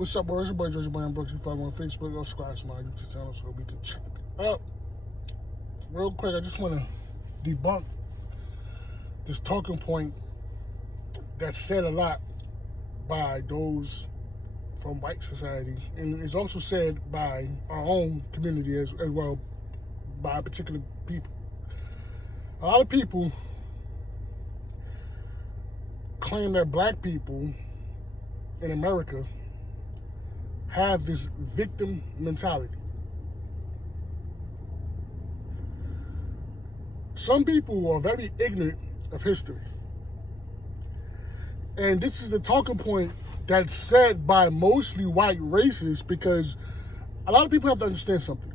What's up, boys? Your boy Jersey Boy. Brooks. You follow me on Facebook or subscribe to my YouTube channel so we can check it out. Real quick, I just want to debunk this talking point that's said a lot by those from white society, and it's also said by our own community as well, by particular people. A lot of people claim that black people in America have this victim mentality. Some people are very ignorant of history. And this is the talking point that's said by mostly white racists, because a lot of people have to understand something.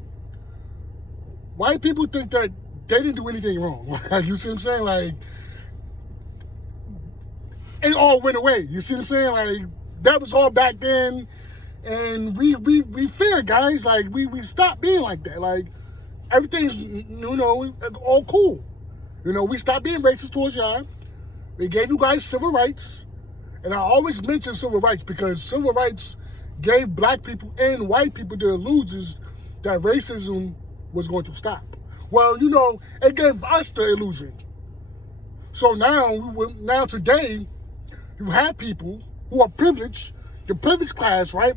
White people think that they didn't do anything wrong. You see what I'm saying? Like, it all went away. You see what I'm saying? Like, that was all back then. And we fear, guys. Like, we stopped being like that. Like, everything's, all cool. We stopped being racist towards y'all. We gave you guys civil rights. And I always mention civil rights because civil rights gave black people and white people the illusions that racism was going to stop. Well, it gave us the illusion. So now today, you have people who are privileged, the privileged class, right,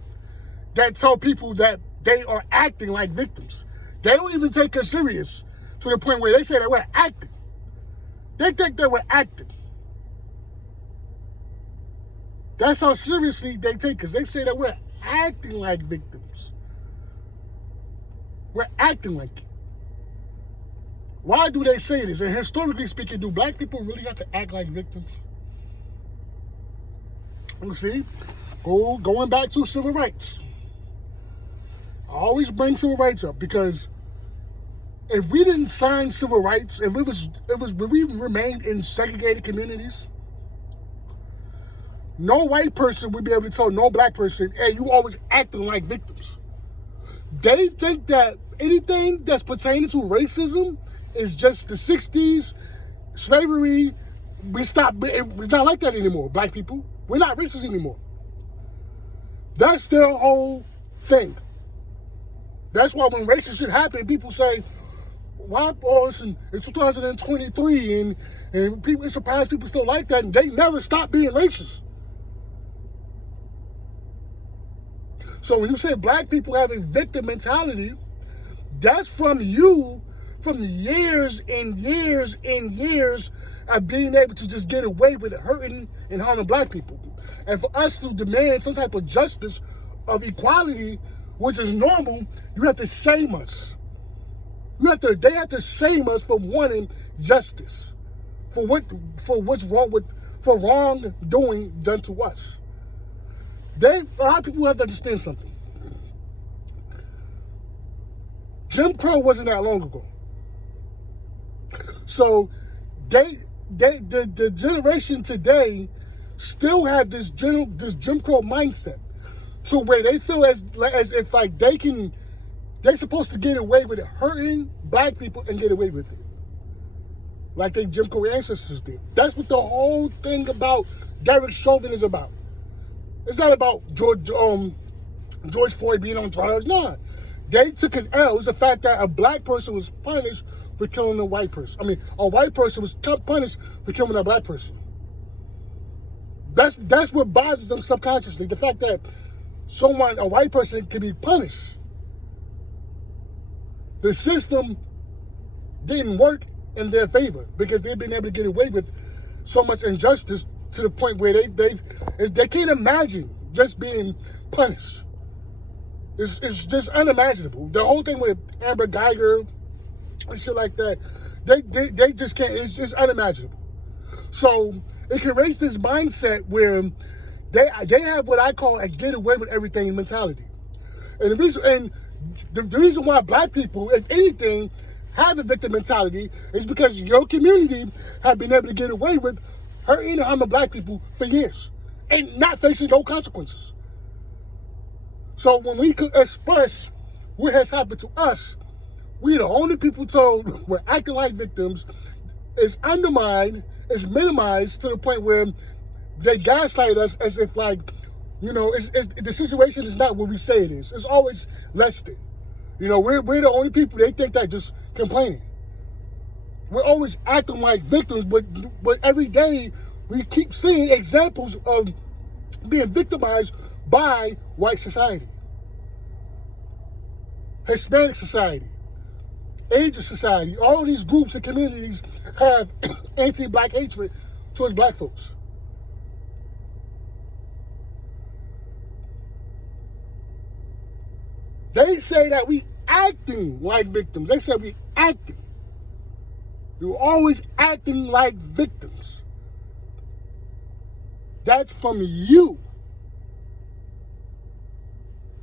that tell people that they are acting like victims. They don't even take us serious to the point where they say that we're acting. They think that we're acting. That's how seriously they take us. They say that we're acting like victims. We're acting like it. Why do they say this? And historically speaking, do black people really have to act like victims? You see, going back to civil rights. I always bring civil rights up because if we didn't sign civil rights, if we remained in segregated communities, no white person would be able to tell no black person, hey, you always acting like victims. They think that anything that's pertaining to racism is just the 60s, slavery. It's not like that anymore, black people. We're not racist anymore. That's their whole thing. That's why when racist shit happen, people say, why, listen, it's 2023 and people, it's surprised people still like that, and they never stop being racist. So when you say black people have a victim mentality, that's from years and years and years of being able to just get away with hurting and harming black people. And for us to demand some type of justice of equality, which is normal, you have to shame us. They have to shame us for wanting justice for wrongdoing done to us. A lot of people have to understand something. Jim Crow wasn't that long ago. So the generation today still have this Jim Crow mindset, to where they feel as if like they're supposed to get away with it, hurting black people and get away with it, like their Jim Crow ancestors did. That's what the whole thing about Derek Chauvin is about. It's not about George Floyd being on drugs. Nah, they took an L. It's the fact that a black person was punished for killing a white person. I mean, a white person was punished for killing a black person. That's what bothers them subconsciously. The fact that a white person, can be punished. The system didn't work in their favor because they've been able to get away with so much injustice to the point where they can't imagine just being punished. It's just unimaginable. The whole thing with Amber Geiger and shit like that, they just can't. It's just unimaginable. So it can raise this mindset where they have what I call a get away with everything mentality. And the reason why black people, if anything, have a victim mentality is because your community have been able to get away with hurting and harming black people for years and not facing no consequences. So when we could express what has happened to us, we're the only people told we're acting like victims. It's undermined, it's minimized to the point where they gaslight us as if like You know, the situation is not what we say it is. It's always less than. You know, we're the only people they think that just complaining. We're always acting like victims, but every day we keep seeing examples of being victimized by white society, Hispanic society, Asian society. All these groups and communities have anti-black hatred towards black folks. They say that we acting like victims. They say we acting. You're always acting like victims. That's from you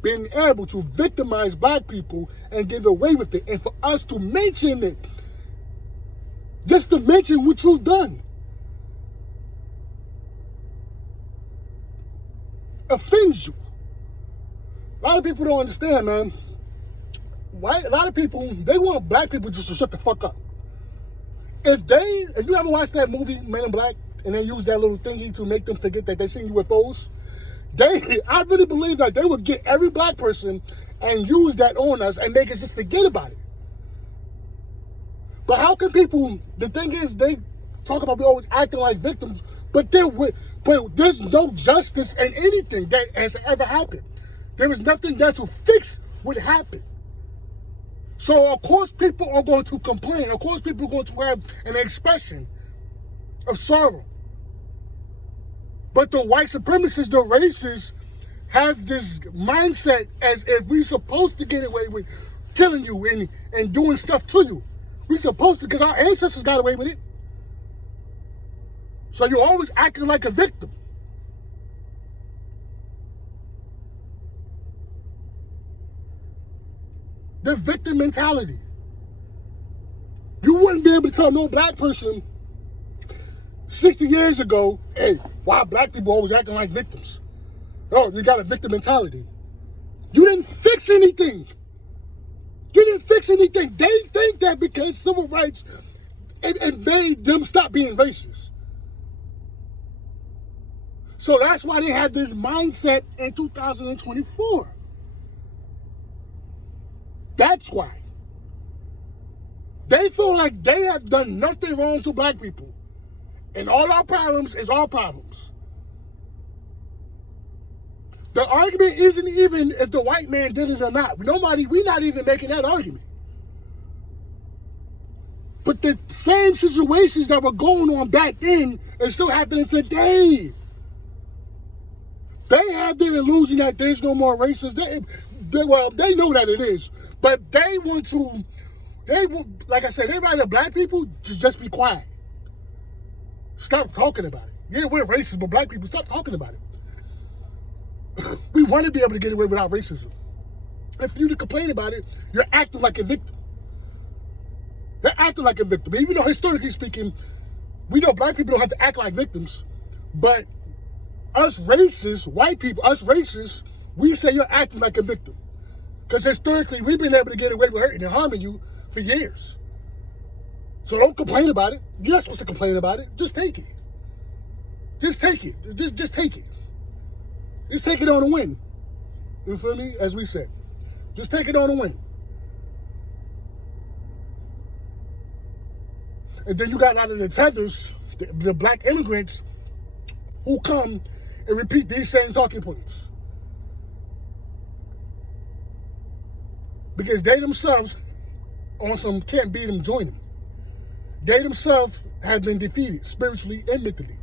being able to victimize black people and get away with it. And for us to mention it, just to mention what you've done, offends you. A lot of people don't understand, man. Why? A lot of people, they want black people just to shut the fuck up. If you ever watched that movie, Men in Black, and they use that little thingy to make them forget that they seen UFOs, I really believe that they would get every black person and use that on us and make us just forget about it. But how can people, the thing is, they talk about we always acting like victims, but there's no justice in anything that has ever happened. There is nothing that to fix what happened. So of course people are going to complain. Of course people are going to have an expression of sorrow. But the white supremacists, the racists, have this mindset as if we're supposed to get away with killing you and doing stuff to you. We're supposed to, because our ancestors got away with it. So you're always acting like a victim. The victim mentality. You wouldn't be able to tell no black person 60 years ago, hey, why black people always acting like victims? Oh, you got a victim mentality. You didn't fix anything. You didn't fix anything. They think that because civil rights, it made them stop being racist. So that's why they had this mindset in 2024. That's why. They feel like they have done nothing wrong to black people. And all our problems is our problems. The argument isn't even if the white man did it or not. We're not even making that argument. But the same situations that were going on back then are still happening today. They have the illusion that there's no more racists. They know that it is. But they want to, like I said, they rather black people just be quiet. Stop talking about it. Yeah, we're racist, but black people, stop talking about it. We want to be able to get away without racism. If you to complain about it, you're acting like a victim. They're acting like a victim. Even though historically speaking, we know black people don't have to act like victims, but us racists, white people, us racists, we say you're acting like a victim. Because historically, we've been able to get away with hurting and harming you for years. So don't complain about it. You're not supposed to complain about it. Just take it. Just take it. Just take it. Just take it on a win. You feel me? As we said. Just take it on a win. And then you got out of the tethers, the black immigrants who come and repeat these same talking points. Because they themselves, on some can't beat them, join them. They themselves have been defeated spiritually and mentally.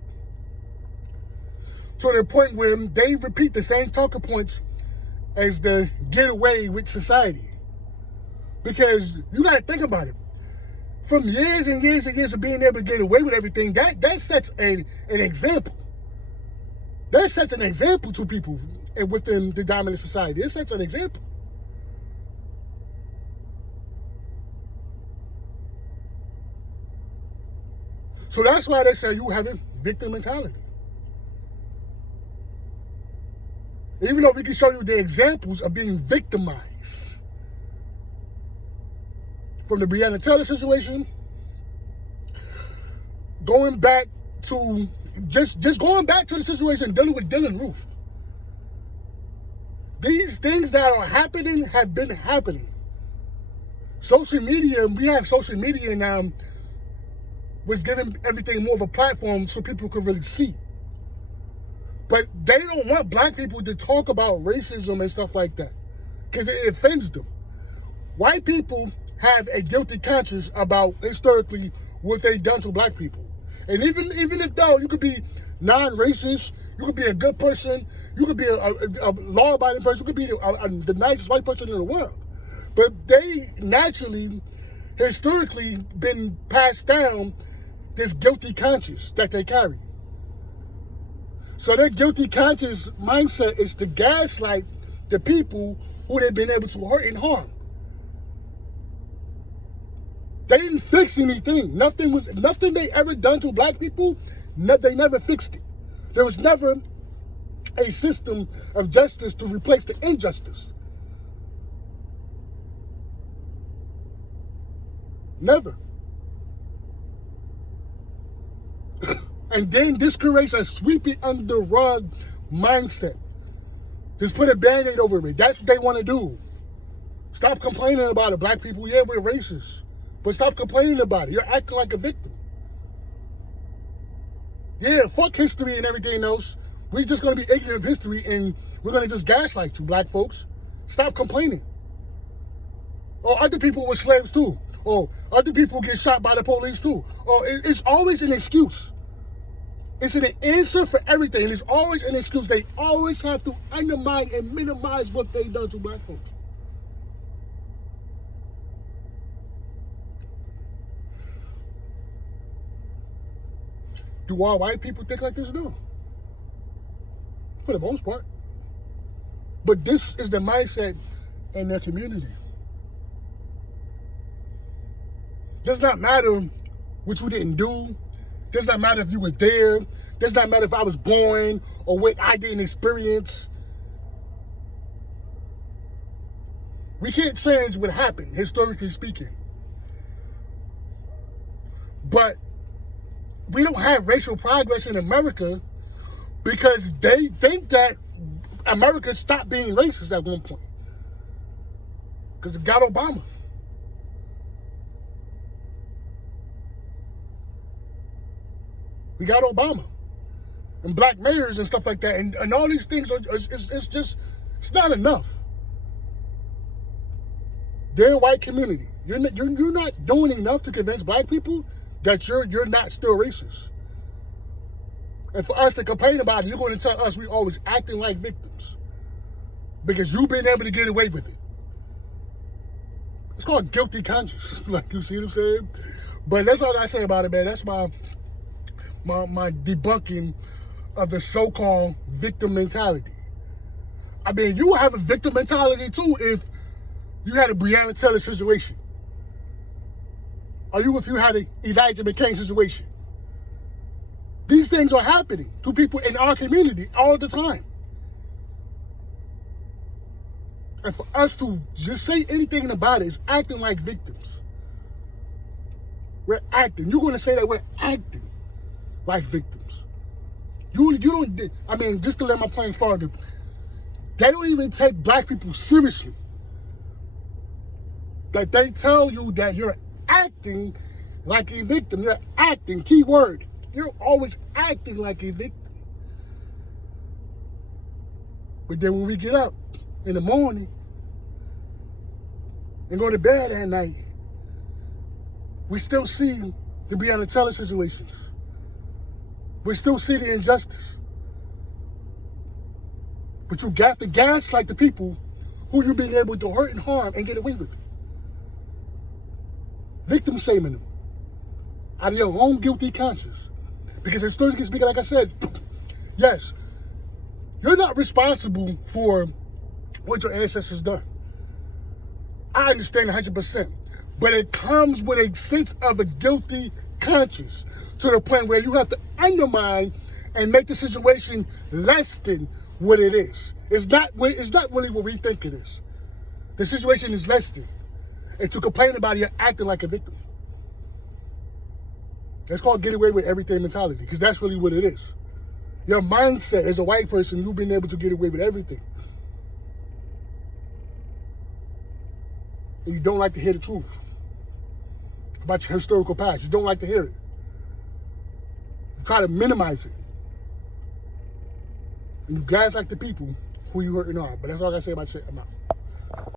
To the point where they repeat the same talking points as the getaway with society. Because you got to think about it. From years and years and years of being able to get away with everything, that sets an example. That sets an example to people within the dominant society. It sets an example. So that's why they say you have a victim mentality. Even though we can show you the examples of being victimized. From the Breonna Taylor situation, going back to, just going back to the situation dealing with Dylan Roof. These things that are happening have been happening. Social media, we have social media now, was giving everything more of a platform so people can really see. But they don't want black people to talk about racism and stuff like that because it offends them. White people have a guilty conscience about historically what they've done to black people. And even if though you could be non-racist, you could be a good person, you could be a law-abiding person, you could be the nicest white person in the world. But they naturally, historically, been passed down this guilty conscience that they carry. So their guilty conscience mindset is to gaslight the people who they've been able to hurt and harm. They didn't fix anything. Nothing they ever done to black people, they never fixed it. There was never a system of justice to replace the injustice. Never. And then this creates a sweep it under the rug mindset. Just put a band-aid over it. That's what they want to do. Stop complaining about it, black people. Yeah, we're racist. But stop complaining about it. You're acting like a victim. Yeah, fuck history and everything else. We're just going to be ignorant of history and we're going to just gaslight you, black folks. Stop complaining. Or other people were slaves too. Or other people get shot by the police too. Or it's always an excuse. It's an answer for everything. It's always an excuse. They always have to undermine and minimize what they've done to black folks. Do all white people think like this? No. For the most part. But this is the mindset in their community. Does not matter what you didn't do. Does not matter if you were there. Does not matter if I was born or what I didn't experience. We can't change what happened, historically speaking. But we don't have racial progress in America because they think that America stopped being racist at one point. Because it got Obama. We got Obama and black mayors and stuff like that, and all these things it's not enough. They're a white community. You're not doing enough to convince black people that you're not still racist. And for us to complain about it, you're going to tell us we're always acting like victims because you've been able to get away with it. It's called guilty conscience, like you see what I'm saying. But that's all I say about it, man. That's my debunking of the so-called victim mentality. I mean, you would have a victim mentality too if you had a Breonna Taylor situation. Or if you had a Elijah McClain situation. These things are happening to people in our community all the time. And for us to just say anything about it is acting like victims. We're acting. You're going to say that we're acting like victims. You don't, I mean, just to let my point farther, they don't even take black people seriously. That they tell you that you're acting like a victim. You're acting, key word. You're always acting like a victim. But then when we get up in the morning and go to bed at night, we still see the Breonna Taylor situations. We still see the injustice. But you got to gaslight the people who you've been able to hurt and harm and get away with it. Victim shaming them out of your own guilty conscience. Because historically speaking, like I said, yes, you're not responsible for what your ancestors done. I understand 100%. But it comes with a sense of a guilty conscience to the point where you have to undermine and make the situation less than what it is. It's not really what we think it is. The situation is less than. And to complain about it, you're acting like a victim. That's called get away with everything mentality, because that's really what it is. Your mindset as a white person, you've been able to get away with everything. and you don't like to hear the truth about your historical past. You don't like to hear it. You try to minimize it. And you gaslight the people who you hurting are. But that's all I gotta say about shit. I'm out.